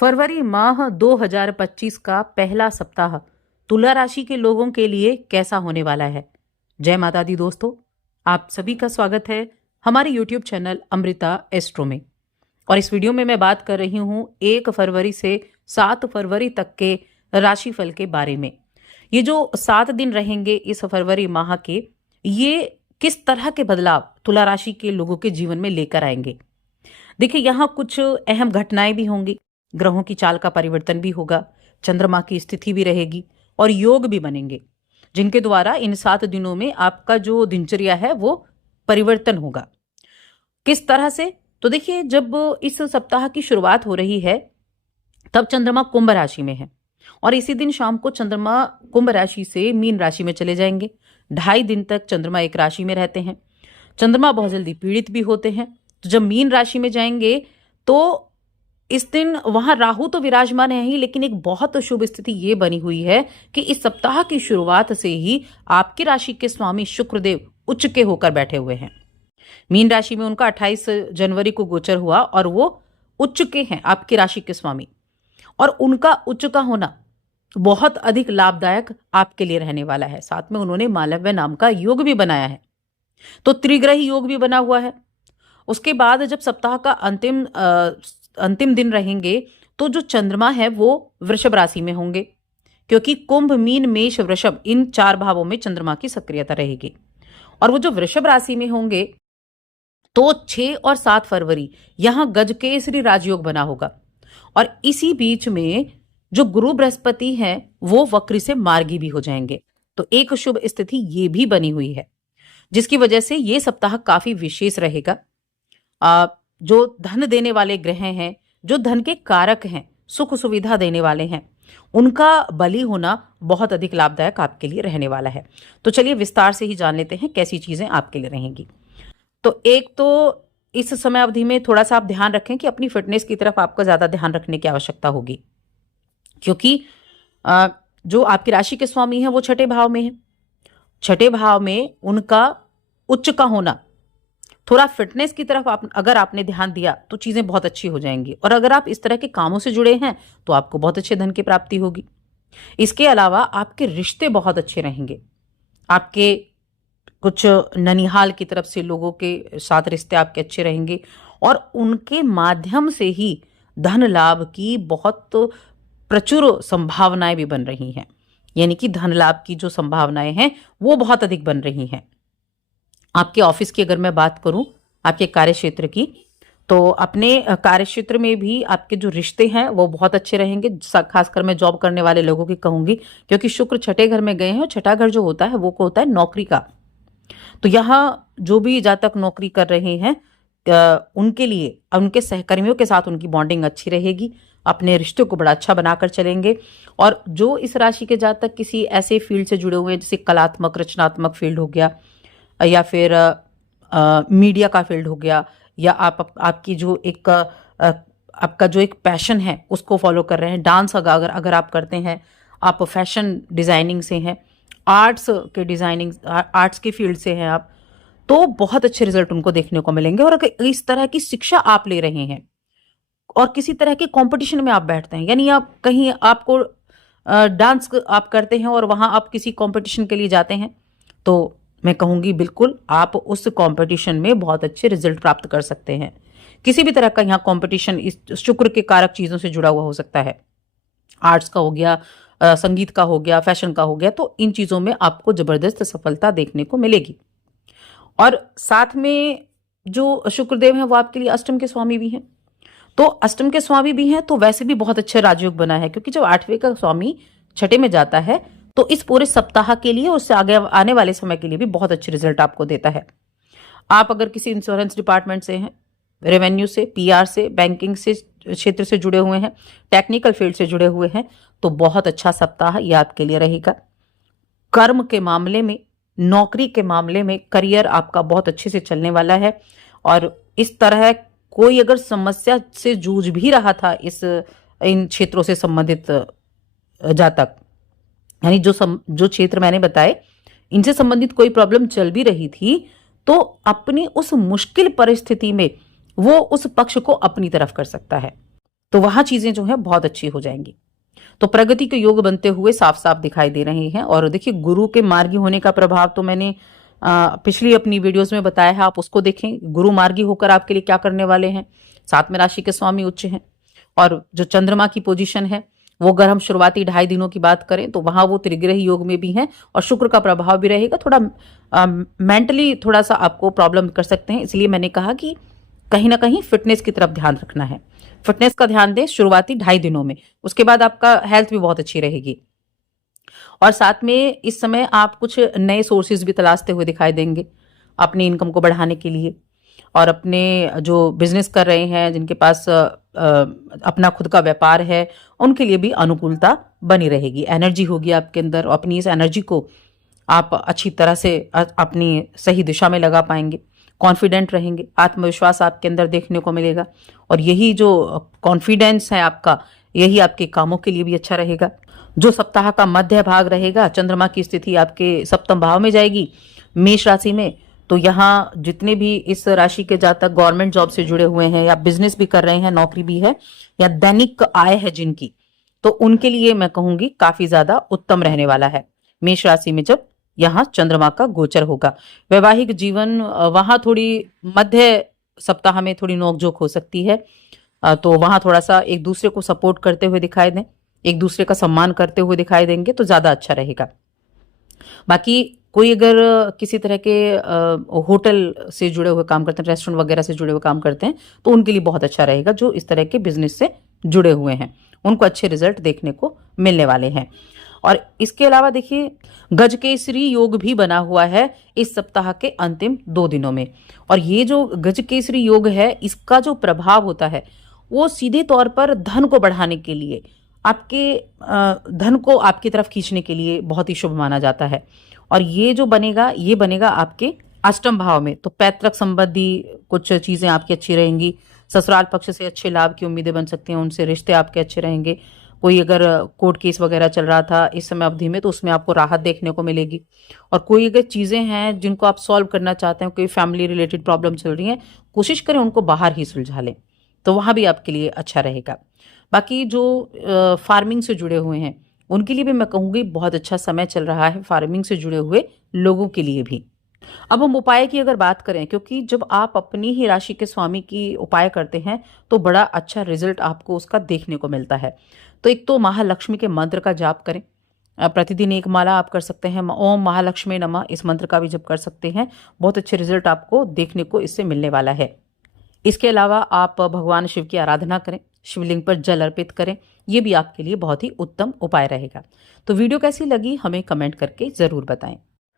फरवरी माह 2025 का पहला सप्ताह तुला राशि के लोगों के लिए कैसा होने वाला है। जय माता दी दोस्तों, आप सभी का स्वागत है हमारे YouTube चैनल अमृता एस्ट्रो में। और इस वीडियो में मैं बात कर रही हूँ 1 फरवरी से 7 फरवरी तक के राशिफल के बारे में। ये जो 7 दिन रहेंगे इस फरवरी माह के, ये किस तरह के बदलाव तुला राशि के लोगों के जीवन में लेकर आएंगे। देखिए, यहाँ कुछ अहम घटनाएं भी होंगी, ग्रहों की चाल का परिवर्तन भी होगा, चंद्रमा की स्थिति भी रहेगी और योग भी बनेंगे, जिनके द्वारा इन 7 दिनों में आपका जो दिनचर्या है वो परिवर्तन होगा। किस तरह से? तो देखिए, जब इस सप्ताह की शुरुआत हो रही है तब चंद्रमा कुंभ राशि में है और इसी दिन शाम को चंद्रमा कुंभ राशि से मीन राशि में चले जाएंगे। 2.5 दिन तक चंद्रमा एक राशि में रहते हैं। चंद्रमा बहुत जल्दी पीड़ित भी होते हैं, तो जब मीन राशि में जाएंगे तो इस दिन वहां राहु तो विराजमान है ही, लेकिन एक बहुत शुभ स्थिति ये बनी हुई है कि इस सप्ताह की शुरुआत से ही आपकी राशि के स्वामी शुक्रदेव उच्च के होकर बैठे हुए हैं। मीन राशि में उनका 28 जनवरी को गोचर हुआ और वो उच्च के हैं आपकी राशि के स्वामी, और उनका उच्च का होना बहुत अधिक लाभदायक आपके लिए रहने वाला है। साथ में उन्होंने मालव्य नाम का योग भी बनाया है, तो त्रिग्रही योग भी बना हुआ है। उसके बाद जब सप्ताह का अंतिम दिन रहेंगे तो जो चंद्रमा है वो वृषभ राशि में होंगे, क्योंकि कुंभ, मीन, मेष, वृषभ इन 4 भावों में चंद्रमा की सक्रियता रहेगी। और वो जो वृषभ राशि में होंगे तो 6 और 7 फरवरी यहां गजकेसरी राजयोग बना होगा। और इसी बीच में जो गुरु बृहस्पति हैं वो वक्री से मार्गी भी हो जाएंगे। तो एक शुभ स्थिति ये भी बनी हुई है, जिसकी वजह से ये सप्ताह काफी विशेष रहेगा। जो धन देने वाले ग्रह हैं, जो धन के कारक हैं, सुख सुविधा देने वाले हैं, उनका बली होना बहुत अधिक लाभदायक आपके लिए रहने वाला है। तो चलिए विस्तार से ही जान लेते हैं कैसी चीजें आपके लिए रहेंगी। तो एक तो इस समय अवधि में थोड़ा सा आप ध्यान रखें कि अपनी फिटनेस की तरफ आपको ज्यादा ध्यान रखने की आवश्यकता होगी, क्योंकि जो आपकी राशि के स्वामी हैं वो 6ठे भाव में है। 6ठे भाव में उनका उच्च का होना, थोड़ा फिटनेस की तरफ अगर आपने ध्यान दिया तो चीजें बहुत अच्छी हो जाएंगी। और अगर आप इस तरह के कामों से जुड़े हैं तो आपको बहुत अच्छे धन की प्राप्ति होगी। इसके अलावा आपके रिश्ते बहुत अच्छे रहेंगे। आपके कुछ ननिहाल की तरफ से लोगों के साथ रिश्ते आपके अच्छे रहेंगे और उनके माध्यम से ही धन लाभ की बहुत प्रचुर संभावनाएं भी बन रही हैं। यानी कि धन लाभ की जो संभावनाएं हैं वो बहुत अधिक बन रही हैं। आपके ऑफिस की अगर मैं बात करूं, आपके कार्य क्षेत्र की, तो अपने कार्य क्षेत्र में भी आपके जो रिश्ते हैं वो बहुत अच्छे रहेंगे। खासकर मैं जॉब करने वाले लोगों की कहूंगी, क्योंकि शुक्र 6ठे घर में गए हैं और 6ठा घर जो होता है वो को होता है नौकरी का। तो यहाँ जो भी जातक नौकरी कर रहे हैं उनके लिए, उनके सहकर्मियों के साथ उनकी बॉन्डिंग अच्छी रहेगी, अपने रिश्ते को बड़ा अच्छा बनाकर चलेंगे। और जो इस राशि के जातक किसी ऐसे फील्ड से जुड़े हुए हैं, जैसे कलात्मक रचनात्मक फील्ड हो गया, या फिर मीडिया का फील्ड हो गया, या आपकी जो एक आपका जो एक पैशन है उसको फॉलो कर रहे हैं, डांस अगर आप करते हैं, आप फैशन डिजाइनिंग से हैं, आर्ट्स के फील्ड से हैं आप, तो बहुत अच्छे रिजल्ट उनको देखने को मिलेंगे। और अगर इस तरह की शिक्षा आप ले रहे हैं और किसी तरह के कंपटीशन में आप बैठते हैं, यानी आप कहीं आपको डांस आप करते हैं और वहां आप किसी कंपटीशन के लिए जाते हैं, तो मैं कहूंगी बिल्कुल आप उस कंपटीशन में बहुत अच्छे रिजल्ट प्राप्त कर सकते हैं। किसी भी तरह का यहाँ कंपटीशन इस शुक्र के कारक चीजों से जुड़ा हुआ हो सकता है। आर्ट्स का हो गया, संगीत का हो गया, फैशन का हो गया, तो इन चीजों में आपको जबरदस्त सफलता देखने को मिलेगी। और साथ में जो शुक्रदेव हैं वो आपके लिए अष्टम के स्वामी भी हैं। तो अष्टम के स्वामी भी हैं तो वैसे भी बहुत अच्छा राजयोग बना है, क्योंकि जब 8वें का स्वामी 6ठे में जाता है तो इस पूरे सप्ताह के लिए, उससे आगे आने वाले समय के लिए भी बहुत अच्छे रिजल्ट आपको देता है। आप अगर किसी इंश्योरेंस डिपार्टमेंट से हैं, रेवेन्यू से, पीआर से, बैंकिंग से क्षेत्र से जुड़े हुए हैं, टेक्निकल फील्ड से जुड़े हुए हैं, तो बहुत अच्छा सप्ताह ये आपके लिए रहेगा। कर्म के मामले में, नौकरी के मामले में करियर आपका बहुत अच्छे से चलने वाला है। और इस तरह कोई अगर समस्या से जूझ भी रहा था इन क्षेत्रों से संबंधित जातक, यानी जो क्षेत्र मैंने बताए इनसे संबंधित कोई प्रॉब्लम चल भी रही थी, तो अपनी उस मुश्किल परिस्थिति में वो उस पक्ष को अपनी तरफ कर सकता है। तो वहां चीजें जो है बहुत अच्छी हो जाएंगी। तो प्रगति के योग बनते हुए साफ साफ दिखाई दे रहे हैं। और देखिए, गुरु के मार्गी होने का प्रभाव तो मैंने पिछली अपनी वीडियोस में बताया है, आप उसको देखें। गुरु मार्गी होकर आपके लिए क्या करने वाले हैं। 7वें राशि के स्वामी उच्च हैं, और जो चंद्रमा की पोजीशन है वो अगर हम शुरुआती 2.5 दिनों की बात करें तो वहां वो त्रिग्रही योग में भी हैं, और शुक्र का प्रभाव भी रहेगा। थोड़ा मेंटली थोड़ा सा आपको प्रॉब्लम कर सकते हैं, इसलिए मैंने कहा कि कहीं ना कहीं फिटनेस की तरफ ध्यान रखना है। फिटनेस का ध्यान दें शुरुआती 2.5 दिनों में, उसके बाद आपका हेल्थ भी बहुत अच्छी रहेगी। और साथ में इस समय आप कुछ नए सोर्सेज भी तलाशते हुए दिखाई देंगे अपनी इनकम को बढ़ाने के लिए। और अपने जो बिजनेस कर रहे हैं, जिनके पास अपना खुद का व्यापार है, उनके लिए भी अनुकूलता बनी रहेगी, एनर्जी होगी आपके अंदर। और अपनी इस एनर्जी को आप अच्छी तरह से अपनी सही दिशा में लगा पाएंगे, कॉन्फिडेंट रहेंगे, आत्मविश्वास आपके अंदर देखने को मिलेगा। और यही जो कॉन्फिडेंस है आपका, यही आपके कामों के लिए भी अच्छा रहेगा। जो सप्ताह का मध्य भाग रहेगा, चंद्रमा की स्थिति आपके सप्तम भाव में जाएगी, मेष राशि में। तो यहाँ जितने भी इस राशि के जातक गवर्नमेंट जॉब से जुड़े हुए हैं, या बिजनेस भी कर रहे हैं, नौकरी भी है, या दैनिक आय है जिनकी, तो उनके लिए मैं कहूंगी काफी ज्यादा उत्तम रहने वाला है मेष राशि में जब यहाँ चंद्रमा का गोचर होगा। वैवाहिक जीवन वहां थोड़ी मध्य सप्ताह में थोड़ी नोकझोंक हो सकती है, तो वहां थोड़ा सा एक दूसरे को सपोर्ट करते हुए दिखाई दें, एक दूसरे का सम्मान करते हुए दिखाई देंगे तो ज्यादा अच्छा रहेगा। बाकी कोई अगर किसी तरह के होटल से जुड़े हुए काम करते हैं, रेस्टोरेंट वगैरह से जुड़े हुए काम करते हैं, तो उनके लिए बहुत अच्छा रहेगा। जो इस तरह के बिजनेस से जुड़े हुए हैं उनको अच्छे रिजल्ट देखने को मिलने वाले हैं। और इसके अलावा देखिए, गजकेसरी योग भी बना हुआ है इस सप्ताह के अंतिम 2 दिनों में। और ये जो गजकेसरी योग है, इसका जो प्रभाव होता है वो सीधे तौर पर धन को बढ़ाने के लिए, आपके धन को आपकी तरफ खींचने के लिए बहुत ही शुभ माना जाता है। और ये जो बनेगा, ये बनेगा आपके अष्टम भाव में। तो पैतृक संबंधी कुछ चीजें आपकी अच्छी रहेंगी, ससुराल पक्ष से अच्छे लाभ की उम्मीदें बन सकती हैं, उनसे रिश्ते आपके अच्छे रहेंगे। कोई अगर कोर्ट केस वगैरह चल रहा था इस समय अवधि में, तो उसमें आपको राहत देखने को मिलेगी। और कोई अगर चीजें हैं जिनको आप सॉल्व करना चाहते हैं, कोई फैमिली रिलेटेड प्रॉब्लम चल रही है, कोशिश करें उनको बाहर ही सुलझा लें, तो वहां भी आपके लिए अच्छा रहेगा। बाकी जो फार्मिंग से जुड़े हुए हैं उनके लिए भी मैं कहूँगी बहुत अच्छा समय चल रहा है, फार्मिंग से जुड़े हुए लोगों के लिए भी। अब हम उपाय की अगर बात करें, क्योंकि जब आप अपनी ही राशि के स्वामी की उपाय करते हैं तो बड़ा अच्छा रिजल्ट आपको उसका देखने को मिलता है। तो एक तो महालक्ष्मी के मंत्र का जाप करें, प्रतिदिन 1 माला आप कर सकते हैं। ओम महालक्ष्मी नमः, इस मंत्र का भी जप कर सकते हैं, बहुत अच्छे रिजल्ट आपको देखने को इससे मिलने वाला है। इसके अलावा आप भगवान शिव की आराधना करें, शिवलिंग पर जल अर्पित करें, ये भी आपके लिए बहुत ही उत्तम उपाय रहेगा। तो वीडियो कैसी लगी हमें कमेंट करके जरूर बताएं।